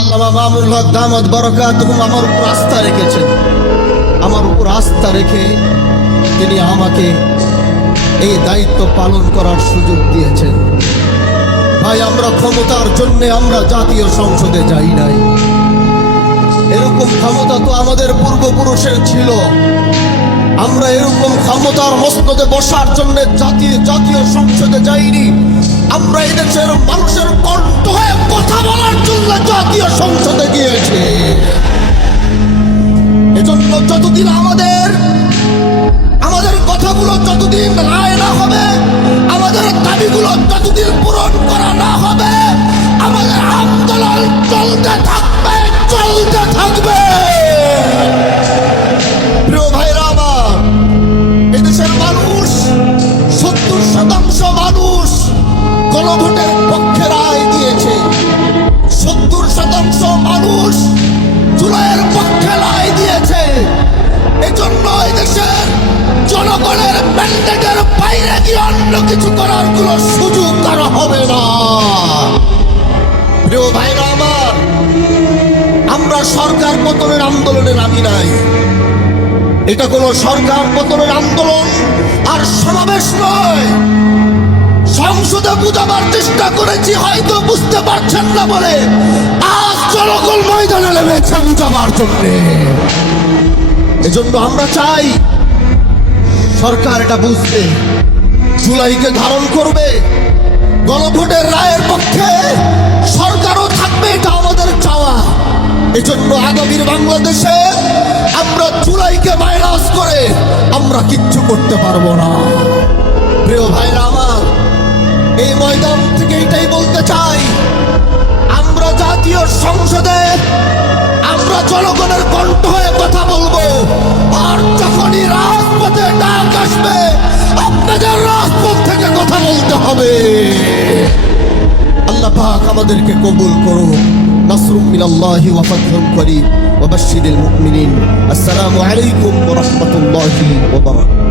আল্লামা মামুনুল হক দামাত বারাকাতুহুম আমার উপর আস্থা রেখেছেন। আমার উপর আস্থা রেখে তিনি আমাকে এই দায়িত্ব পালন করার সুযোগ দিয়েছেন। ভাই, আমরা ক্ষমতার জন্য আমরা জাতীয় সংসদে যাই নাই। এরকম ক্ষমতা তো আমাদের পূর্বপুরুষের ছিল। আমরা এরকম ক্ষমতার মসনদে বসার জন্য জাতীয় সংসদে যাইনি। আমরা এদেশের মানুষের কণ্ঠ হয়ে কথা বলার জন্য জাতীয় সংসদে গিয়েছি। এজন্য যতদিন আমাদের কথাগুলো যতদিন রায় না হবে, আমাদের দাবিগুলো যতদিন পূরণ করা না হবে, আমাদের আন্দোলন চলতে থাকবে। প্রিয় ভাইরা আমার, এদেশের মানুষ 70% মানুষ গণভোটের পক্ষে রায় দিয়েছে। 70% মানুষ জুলাইয়ের পক্ষে রায় দিয়েছে। এজন্য এদেশের জনগণের ম্যান্ডেটের বাইরে গিয়ে অন্য কিছু করার কোনো সুযোগ তারা হবে না। প্রিয় ভাইরা আমার, আমরা সরকার পতনের আন্দোলনে নামি নাই। এটা কোনো সরকার পতনের আন্দোলন আর সমাবেশ নয়। সংসদে বুঝাবার চেষ্টা করেছি, হয়তো বুঝতে পারছেন না বলে আজ জনগণ ময়দানে নেমেছে বুঝাবার জন্য। এজন্য আমরা চাই সরকার এটা বুঝবে, জুলাইকে ধারণ করবে, গণভোটের রায়ের পক্ষে সরকারও থাকবে, এটা আমাদের চাওয়া। এজন্য আগামীর বাংলাদেশে আমরা জুলাইকে মাইনাস করে আমরা কিচ্ছু করতে পারবো না। প্রিয় ভাইরা আমার, এই ময়দান থেকে এটাই বলতে চাই, আমরা জাতীয় সংসদে আমরা জনগণের কণ্ঠ হয়ে কথা বলবো। আর যখনই রাজপথে ডাক আসবে, আপনাদের রাজপথ থেকে কথা বলতে হবে। আল্লাহ পাক আমাদেরকে কবুল করুন। নাসরুম মিনাল্লাহি ওয়া ফাতহুন করিম ওয়া বাশশিরিল মুমিনিন। আসসালামু আলাইকুম ওয়া রাহমাতুল্লাহি ওয়া বারাকাতুহু।